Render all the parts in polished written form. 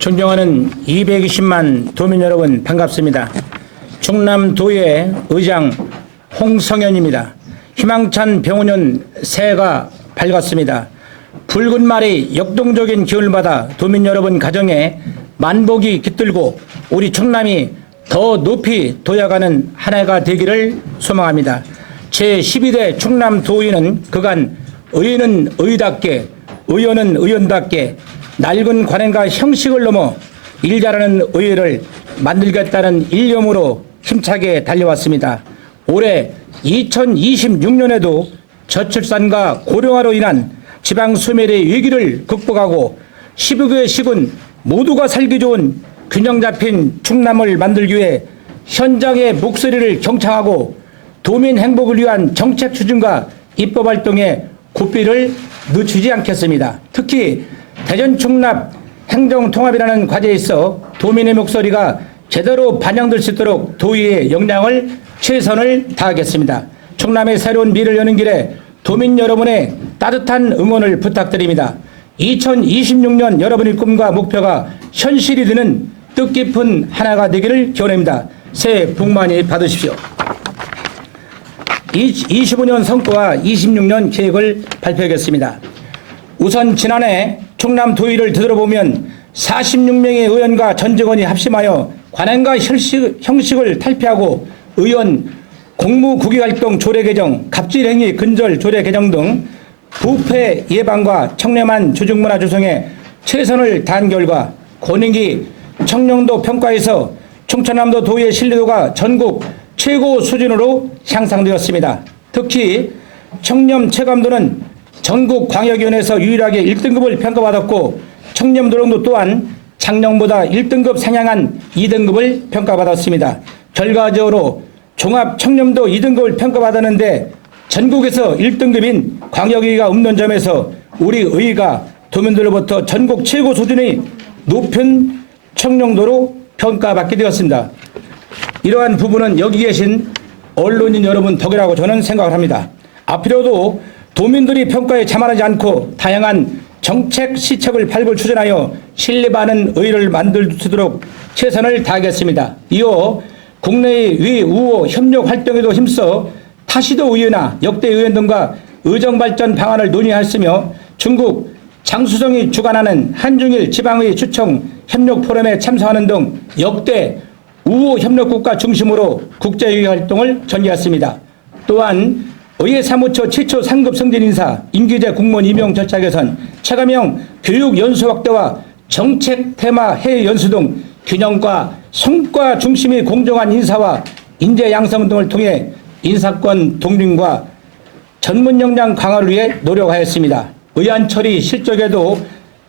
존경하는 220만 도민 여러분 반갑습니다. 충남도의 의장 홍성현입니다. 희망찬 병원년 새해가 밝았습니다. 붉은 말이 역동적인 기운을 받아 도민 여러분 가정에 만복이 깃들고 우리 충남이 더 높이 도약하는 한 해가 되기를 소망합니다. 제12대 충남도의는 그간 의는 의답게, 의원은 의원답게 낡은 관행과 형식을 넘어 일 잘하는 의회를 만들겠다는 일념으로 힘차게 달려왔습니다. 올해 2026년에도 저출산과 고령화로 인한 지방 소멸의 위기를 극복하고 12개의 시군 모두가 살기 좋은 균형 잡힌 충남을 만들기 위해 현장의 목소리를 경청하고 도민 행복을 위한 정책 추진과 입법 활동에 고삐를 늦추지 않겠습니다. 특히 대전 충남 행정통합이라는 과제에 있어 도민의 목소리가 제대로 반영될 수 있도록 도의의 역량을 최선을 다하겠습니다. 충남의 새로운 미래를 여는 길에 도민 여러분의 따뜻한 응원을 부탁드립니다. 2026년 여러분의 꿈과 목표가 현실이 되는 뜻깊은 한 해가 되기를 기원합니다. 새해 복 많이 받으십시오. 25년 성과와 26년 계획을 발표하겠습니다. 우선 지난해 충남도의를 되돌아보면 46명의 의원과 전 직원이 합심하여 관행과 형식을 탈피하고 의원 공무국익활동 조례 개정, 갑질행위 근절 조례 개정 등 부패 예방과 청렴한 조직문화 조성에 최선을 다한 결과 권익위 청렴도 평가에서 충청남도 도의의 신뢰도가 전국 최고 수준으로 향상되었습니다. 특히 청렴 체감도는 전국 광역위원회에서 유일하게 1등급을 평가받았고 청렴 노령도 또한 작년보다 1등급 상향한 2등급을 평가받았습니다. 결과적으로 종합 청렴도 2등급을 평가받았는데 전국에서 1등급인 광역위가 없는 점에서 우리 의회가 도민들로부터 전국 최고 수준의 높은 청렴도로 평가받게 되었습니다. 이러한 부분은 여기 계신 언론인 여러분 덕이라고 저는 생각을 합니다. 앞으로도 도민들이 평가에 자만하지 않고 다양한 정책 시책을 발굴 추진하여 신뢰받는 의회를 만들 수 있도록 최선을 다하겠습니다. 이어 국내의 위 우호 협력 활동에도 힘써 타시도 의회나 역대 의원 등과 의정발전 방안을 논의하였으며 중국 장수성이 주관하는 한중일 지방의 추청 협력 포럼에 참석하는 등 역대 우호 협력국가 중심으로 국제의회 활동을 전개했습니다. 또한 의회 사무처 최초 상급 승진 인사, 임기제 공무원 임용 절차 개선, 체감형 교육 연수 확대와 정책 테마 해외 연수 등 균형과 성과 중심의 공정한 인사와 인재 양성 등을 통해 인사권 독립과 전문 역량 강화를 위해 노력하였습니다. 의안 처리 실적에도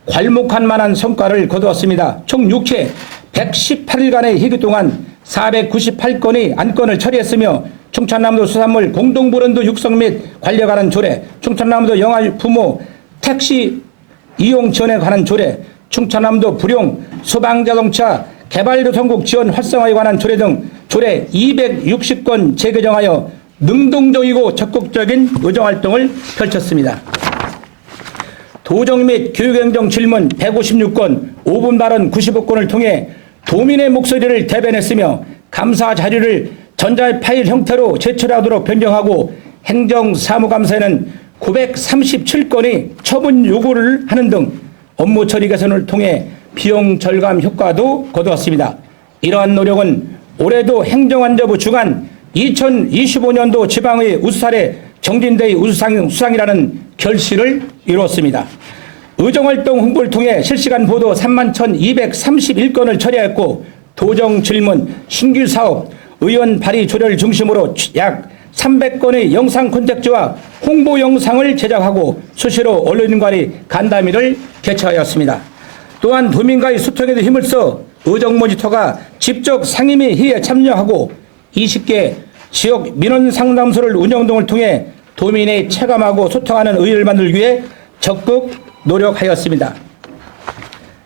괄목할 만한 성과를 거두었습니다. 총 6회 118일간의 회기 동안 498건의 안건을 처리했으며 충청남도 수산물 공동브랜드 육성 및 관리에 관한 조례, 충청남도 영아 부모 택시 이용 지원에 관한 조례, 충청남도 불용 소방자동차 개발도상국 지원 활성화에 관한 조례 등 조례 260건 재개정하여 능동적이고 적극적인 의정활동을 펼쳤습니다. 도정 및 교육행정 질문 156건, 5분 발언 95건을 통해 도민의 목소리를 대변했으며 감사 자료를 전자파일 형태로 제출하도록 변경하고 행정사무감사에는 937건의 처분 요구를 하는 등 업무 처리 개선을 통해 비용 절감 효과도 거두었습니다. 이러한 노력은 올해도 행정안전부 주관 2025년도 지방의 우수사례 정진대의 우수상이라는 결실을 이루었습니다. 의정활동 홍보를 통해 실시간 보도 31,231건을 처리했고 도정 질문, 신규 사업, 의원 발의 조례를 중심으로 약 300건의 영상 콘텐츠와 홍보 영상을 제작하고 수시로 언론인과의 간담회를 개최하였습니다. 또한 도민과의 소통에도 힘을 써 의정 모니터가 직접 상임위 회의에 참여하고 20개 지역 민원 상담소를 운영 등을 통해 도민의 체감하고 소통하는 의회를 만들기 위해 적극 노력하였습니다.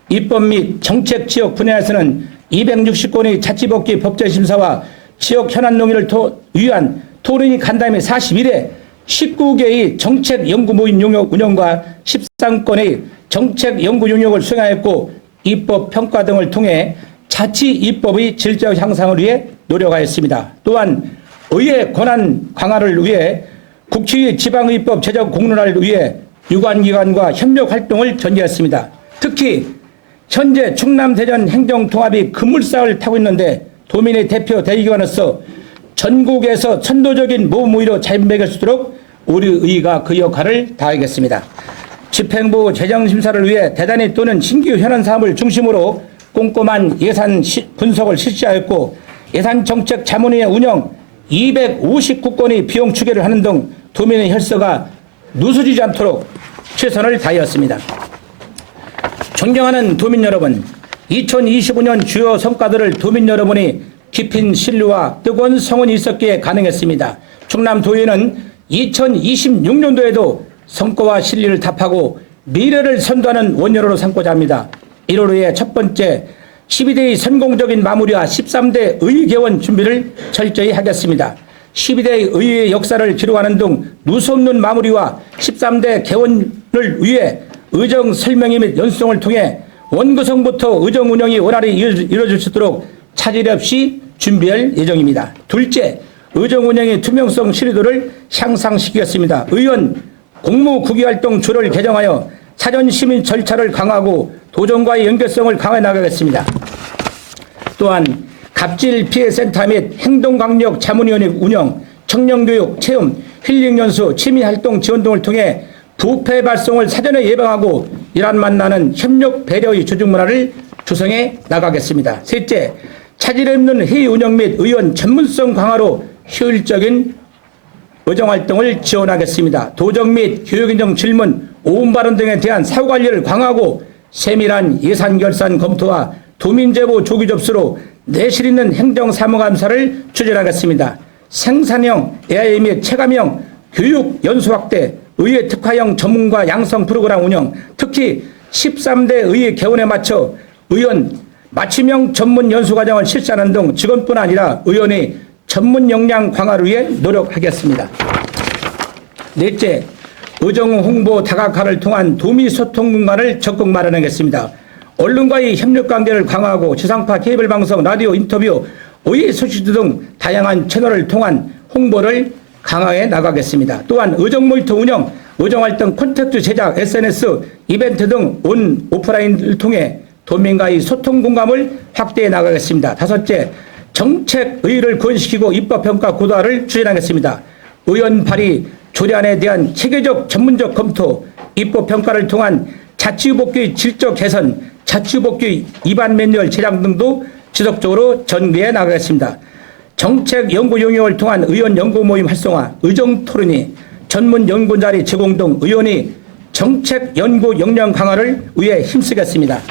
입법 및 정책 지역 분야에서는 260건의 자치복지 법제심사와 지역 현안 논의를 위한 토론이 간담회 41회, 19개의 정책 연구 모임 운영과 13건의 정책 연구 용역을 수행하였고 입법 평가 등을 통해 자치 입법의 질적 향상을 위해 노력하였습니다. 또한 의회 권한 강화를 위해 국회의 지방의법 제정 공론화를 위해 유관기관과 협력 활동을 전개했습니다. 특히 현재 충남 대전 행정통합이 급물살을 타고 있는데 도민의 대표 대의기관으로서 전국에서 선도적인 모범의로 자리매길 수 있도록 우리 의회가 그 역할을 다하겠습니다. 집행부 재정심사를 위해 대단히 또는 신규 현안 사업을 중심으로 꼼꼼한 예산 분석을 실시하였고 예산정책 자문위의 운영 259건의 비용 추계를 하는 등 도민의 혈서가 누수지지 않도록 최선을 다하였습니다. 존경하는 도민 여러분, 2025년 주요 성과들을 도민 여러분이 깊은 신뢰와 뜨거운 성원이 있었기에 가능했습니다. 충남도의회는 2026년도에도 성과와 실리를 답하고 미래를 선도하는 원년으로 삼고자 합니다. 이를 위해 첫 번째 12대의 성공적인 마무리와 13대 의회개원 준비를 철저히 하겠습니다. 12대 의회의 역사를 기록하는 등 누수없는 마무리와 13대 개원을 위해 의정 설명회 및 연수를 통해 원구성부터 의정 운영이 원활히 이루어질 수 있도록 차질 없이 준비할 예정입니다. 둘째, 의정 운영의 투명성 신뢰도를 향상시키겠습니다. 의원 공무국위활동 조를 개정하여 사전 시민 절차를 강화하고 도정과의 연결성을 강화해 나가겠습니다. 또한 갑질 피해 센터 및 행동강력 자문위원회 운영, 청년교육, 체험, 힐링연수, 취미활동 지원 등을 통해 부패 발생을 사전에 예방하고 이란 만나는 협력 배려의 조직 문화를 조성해 나가겠습니다. 셋째, 차질 없는 회의 운영 및 의원 전문성 강화로 효율적인 의정활동을 지원하겠습니다. 도정 및 교육인정 질문, 오음 발언 등에 대한 사후관리를 강화하고 세밀한 예산 결산 검토와 도민제보 조기 접수로 내실 있는 행정사무감사를 추진하겠습니다. 생산형 AI 및 체감형 교육 연수 확대, 의회 특화형 전문가 양성 프로그램 운영, 특히 13대 의회 개원에 맞춰 의원 맞춤형 전문 연수 과정을 실시하는 등 직원뿐 아니라 의원의 전문 역량 강화를 위해 노력하겠습니다. 넷째, 의정 홍보 다각화를 통한 도미 소통 공간을 적극 마련하겠습니다. 언론과의 협력 관계를 강화하고 지상파 케이블 방송, 라디오 인터뷰, 의회 소식 등 다양한 채널을 통한 홍보를 강화해 나가겠습니다. 또한 의정 모니터 운영, 의정활동 콘텐츠 제작, SNS, 이벤트 등 온 오프라인을 통해 도민과의 소통 공감을 확대해 나가겠습니다. 다섯째, 정책 의의를 구현시키고 입법평가 고도화를 추진하겠습니다. 의원 발의 조례안에 대한 체계적 전문적 검토, 입법평가를 통한 자치후보규의 질적 개선, 자치후보규 위반 매뉴얼 제작 등도 지속적으로 전개해 나가겠습니다. 정책 연구 용역을 통한 의원 연구 모임 활성화, 의정 토론회, 전문 연구 자리 제공 등 의원이 정책 연구 역량 강화를 위해 힘쓰겠습니다.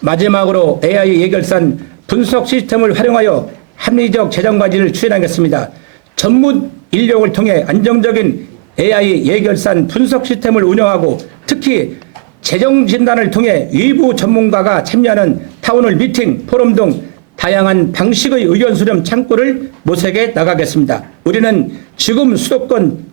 마지막으로 AI 예결산 분석 시스템을 활용하여 합리적 재정 관리를 추진하겠습니다. 전문 인력을 통해 안정적인 AI 예결산 분석 시스템을 운영하고 특히 재정 진단을 통해 외부 전문가가 참여하는 타운홀 미팅, 포럼 등 다양한 방식의 의견 수렴 창구를 모색해 나가겠습니다. 우리는 지금 수도권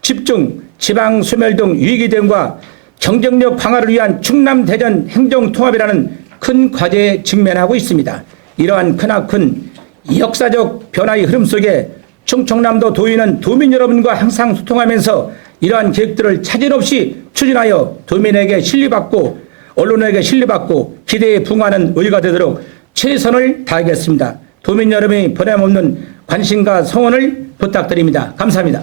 집중, 지방 소멸 등 위기 대응과 경쟁력 강화를 위한 충남 대전 행정통합이라는 큰 과제에 직면하고 있습니다. 이러한 크나큰 역사적 변화의 흐름 속에 충청남도 도의회는 도민 여러분과 항상 소통하면서 이러한 계획들을 차질 없이 추진하여 도민에게 신뢰받고 언론에게 신뢰받고 기대에 부응하는 의회가 되도록 최선을 다하겠습니다. 도민 여러분의 변함없는 관심과 성원을 부탁드립니다. 감사합니다.